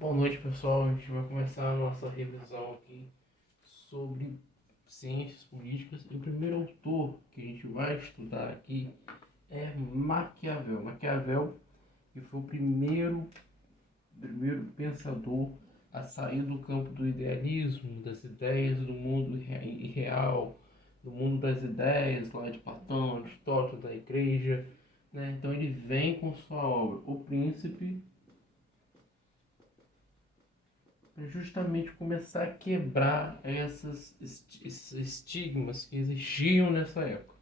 Boa noite, pessoal. A gente vai começar a nossa revisão aqui sobre ciências políticas. E o primeiro autor que a gente vai estudar aqui é Maquiavel. Maquiavel, que foi o primeiro pensador a sair do campo do idealismo, das ideias do mundo irreal, do mundo das ideias lá de Platão, Aristóteles, da igreja, né? Então ele vem com sua obra O Príncipe, justamente começar a quebrar esses estigmas que existiam nessa época.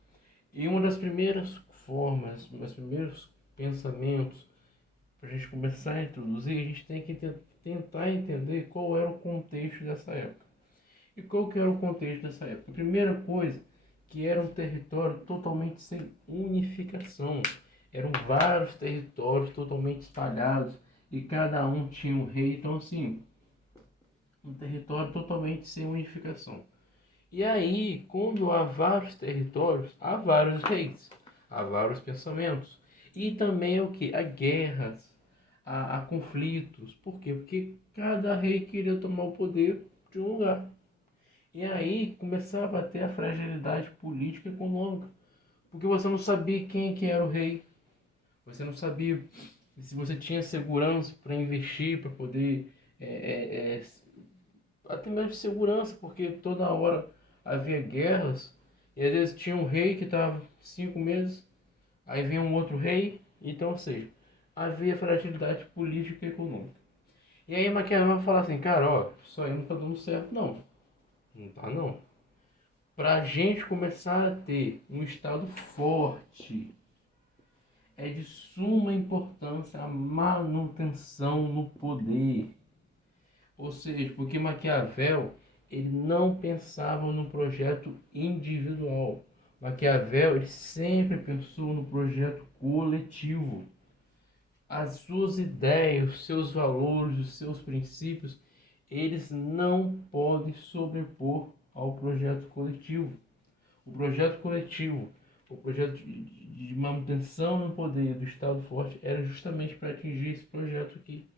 E uma das primeiras formas, um dos primeiros pensamentos para a gente começar a introduzir, a gente tem que tentar entender qual era o contexto dessa época. E qual que era o contexto dessa época? A primeira coisa, que era um território totalmente sem unificação. Eram vários territórios totalmente espalhados e cada um tinha um rei. Então, assim, um território totalmente sem unificação. E aí, quando há vários territórios, há vários reis, há vários pensamentos. E também o que? Há guerras, há conflitos. Por quê? Porque cada rei queria tomar o poder de um lugar. E aí começava a ter a fragilidade política e econômica. Porque você não sabia quem que era o rei. Você não sabia se você tinha segurança para investir, para poder até mesmo de segurança, porque toda hora havia guerras, e às vezes tinha um rei que estava 5 meses, aí vinha um outro rei, então, ou seja, havia fragilidade política e econômica. E aí Maquiavel vai falar assim, cara, ó, isso aí não tá dando certo, não. Não tá, não. Para a gente começar a ter um Estado forte, é de suma importância a manutenção no poder. Ou seja, porque Maquiavel ele não pensava no projeto individual. Maquiavel ele sempre pensou no projeto coletivo. As suas ideias, os seus valores, os seus princípios, eles não podem sobrepor ao projeto coletivo. O projeto coletivo, o projeto de manutenção no poder do Estado forte era justamente para atingir esse projeto aqui.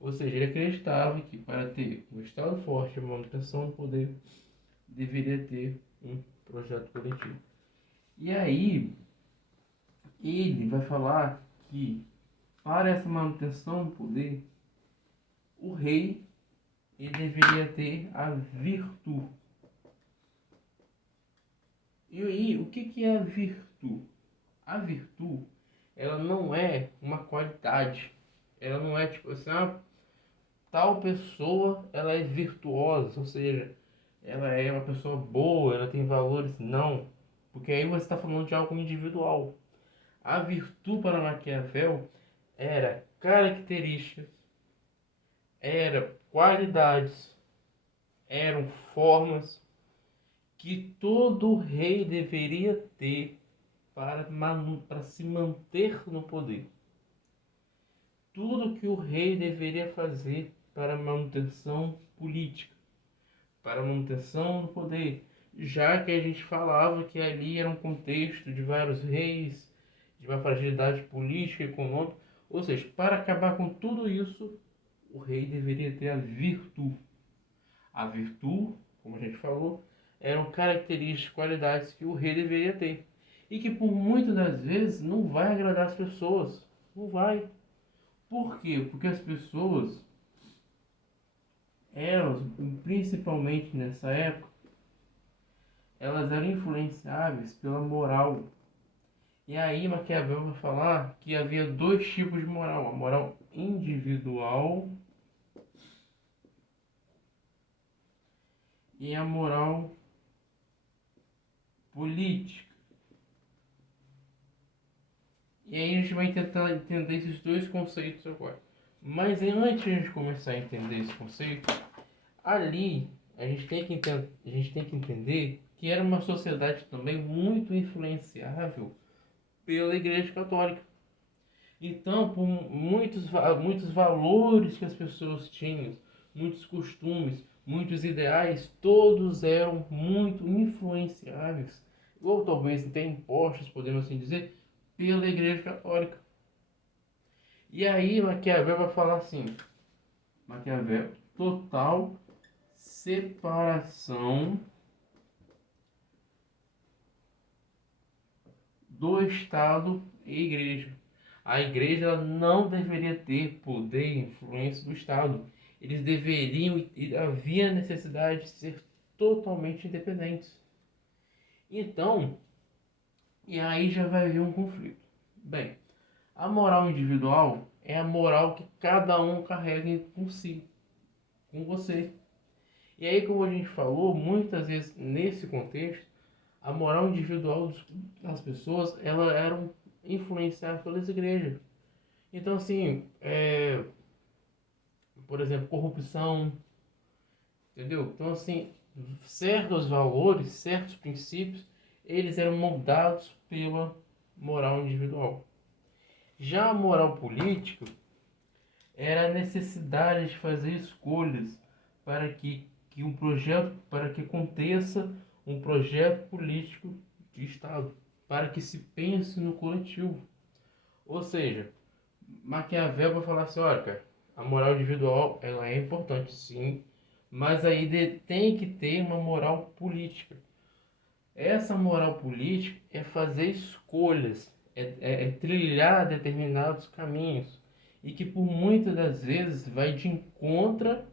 Ou seja, ele acreditava que para ter um Estado forte e uma manutenção do poder, deveria ter um projeto coletivo. E aí, ele vai falar que para essa manutenção do poder, o rei ele deveria ter a virtude. E aí, o que é a virtude? A virtude, ela não é uma qualidade. Ela não é tipo assim, tal pessoa ela é virtuosa, ou seja, ela é uma pessoa boa, ela tem valores. Não, porque aí você está falando de algo individual. A virtude para Maquiavel era características, era qualidades, eram formas que todo rei deveria ter para se manter no poder. Tudo que o rei deveria fazer para a manutenção política, para a manutenção do poder, já que a gente falava que ali era um contexto de vários reis, de uma fragilidade política e econômica, ou seja, para acabar com tudo isso, o rei deveria ter a virtude. A virtude, como a gente falou, eram características, qualidades que o rei deveria ter. E que por muitas das vezes não vai agradar as pessoas. Não vai. Por quê? Porque as pessoas, elas, principalmente nessa época, elas eram influenciáveis pela moral. E aí Maquiavel vai falar que havia dois tipos de moral: a moral individual e a moral política. E aí a gente vai tentar entender esses dois conceitos agora. Mas antes de a gente começar a entender esse conceito, ali a gente tem que entender que era uma sociedade também muito influenciável pela Igreja Católica. Então, por muitos valores que as pessoas tinham, muitos costumes, muitos ideais, todos eram muito influenciáveis, ou talvez até impostos, podemos assim dizer, pela Igreja Católica. E aí Maquiavel vai falar assim, Maquiavel, total separação do Estado e Igreja. A Igreja ela não deveria ter poder e influência do Estado. Eles deveriam, e havia necessidade de ser totalmente independentes. Então, e aí já vai haver um conflito. Bem, a moral individual é a moral que cada um carrega com si, com você. E aí, como a gente falou, muitas vezes nesse contexto, a moral individual das pessoas, ela eram influenciadas pelas igrejas. Então, assim, por exemplo, corrupção, entendeu? Então, assim, certos valores, certos princípios, eles eram moldados pela moral individual. Já a moral política era a necessidade de fazer escolhas que um projeto, para que aconteça um projeto político de Estado, para que se pense no coletivo. Ou seja, Maquiavel vai falar assim, olha, cara, a moral individual ela é importante sim, mas aí tem que ter uma moral política. Essa moral política é fazer escolhas, é trilhar determinados caminhos e que por muitas das vezes vai de encontro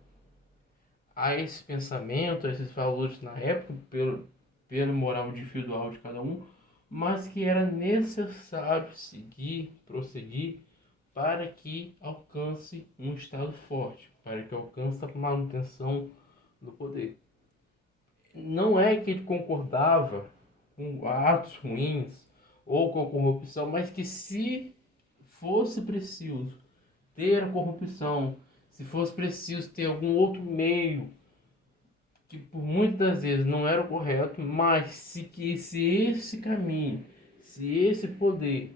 a esse pensamento, a esses valores na época, pelo moral individual de cada um, mas que era necessário seguir, prosseguir, para que alcance um Estado forte, para que alcance a manutenção do poder. Não é que ele concordava com atos ruins ou com a corrupção, mas que se fosse preciso ter a corrupção, se fosse preciso ter algum outro meio que por muitas vezes não era o correto, mas se esse caminho, se esse poder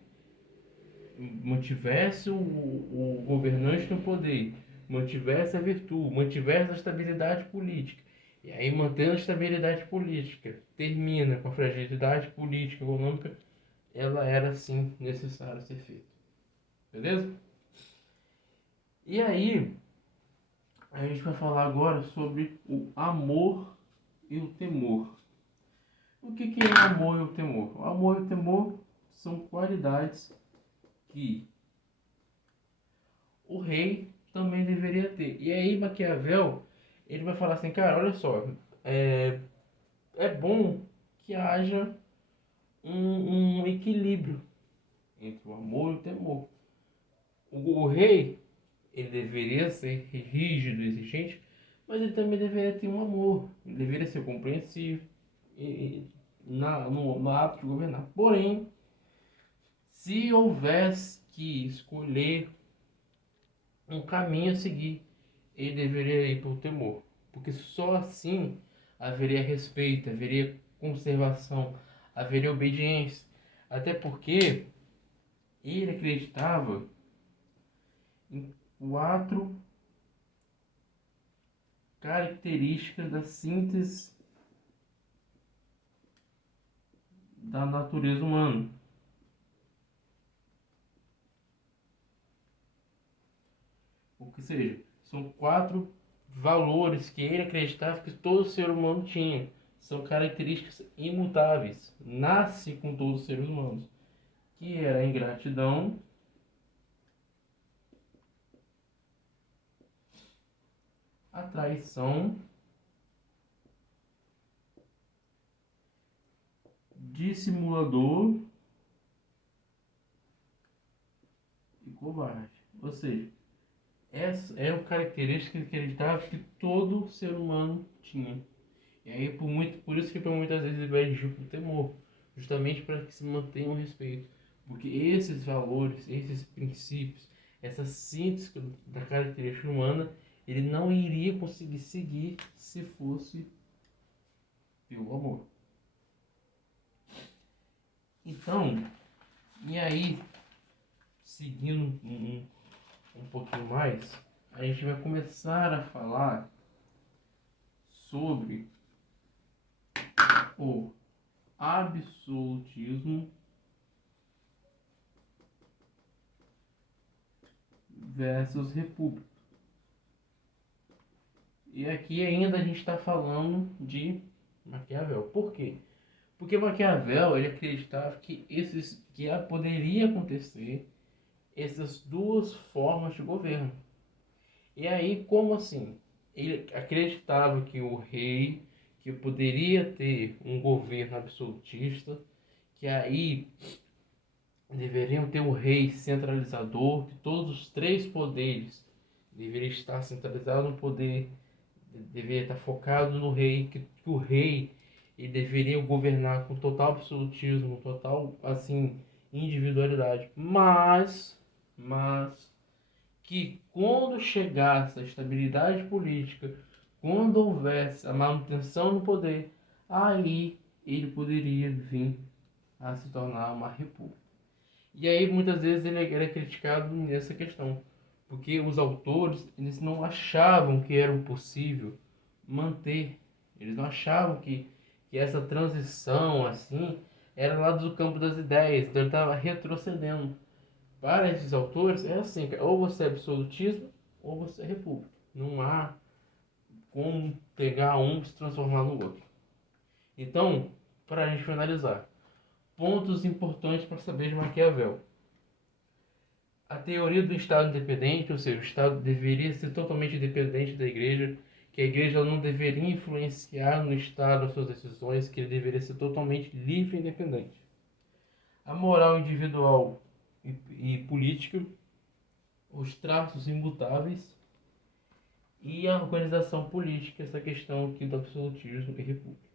mantivesse o governante no poder, mantivesse a virtude, mantivesse a estabilidade política, e aí mantendo a estabilidade política, termina com a fragilidade política e econômica, ela era sim necessária ser feita. Beleza? E aí, a gente vai falar agora sobre o amor e o temor. O que é o amor e o temor? O amor e o temor são qualidades que o rei também deveria ter. E aí Maquiavel, ele vai falar assim, cara, olha só, é, é bom que haja um equilíbrio entre o amor e o temor. O rei, ele deveria ser rígido, exigente, mas ele também deveria ter um amor, ele deveria ser compreensivo no ato de governar. Porém, se houvesse que escolher um caminho a seguir, ele deveria ir pelo temor, porque só assim haveria respeito, haveria conservação, haveria obediência. Até porque ele acreditava em quatro características da síntese da natureza humana. Ou seja, são quatro valores que ele acreditava que todo ser humano tinha. São características imutáveis. Nasce com todos os seres humanos. Que era a ingratidão, a traição, dissimulador e covarde. Ou seja, essa é uma característica que ele acreditava que todo ser humano tinha. E aí por isso que muitas vezes ele vai agir por temor, justamente para que se mantenha o respeito. Porque esses valores, esses princípios, essa síntese da característica humana, ele não iria conseguir seguir se fosse pelo amor. Então, e aí, seguindo um pouquinho mais, a gente vai começar a falar sobre o absolutismo versus república. E aqui ainda a gente está falando de Maquiavel. Por quê? Porque Maquiavel ele acreditava que poderia acontecer essas duas formas de governo. E aí, como assim? Ele acreditava que o rei, que poderia ter um governo absolutista, que aí deveriam ter um rei centralizador, que todos os três poderes deveriam estar centralizados no poder, deveria estar focado no rei, que o rei ele deveria governar com total absolutismo, total assim individualidade, mas que quando chegasse a estabilidade política, quando houvesse a manutenção no poder, aí ele poderia vir a se tornar uma república. E aí muitas vezes ele era criticado nessa questão, porque os autores eles não achavam que era possível manter, eles não achavam que essa transição assim era lá do campo das ideias, então ele estava retrocedendo. Para esses autores é assim, ou você é absolutismo ou você é república. Não há como pegar um e se transformar no outro. Então, para a gente finalizar, pontos importantes para saber de Maquiavel. A teoria do Estado independente, ou seja, o Estado deveria ser totalmente independente da Igreja, que a Igreja não deveria influenciar no Estado as suas decisões, que ele deveria ser totalmente livre e independente. A moral individual e política, os traços imutáveis e a organização política, essa questão aqui do absolutismo e república.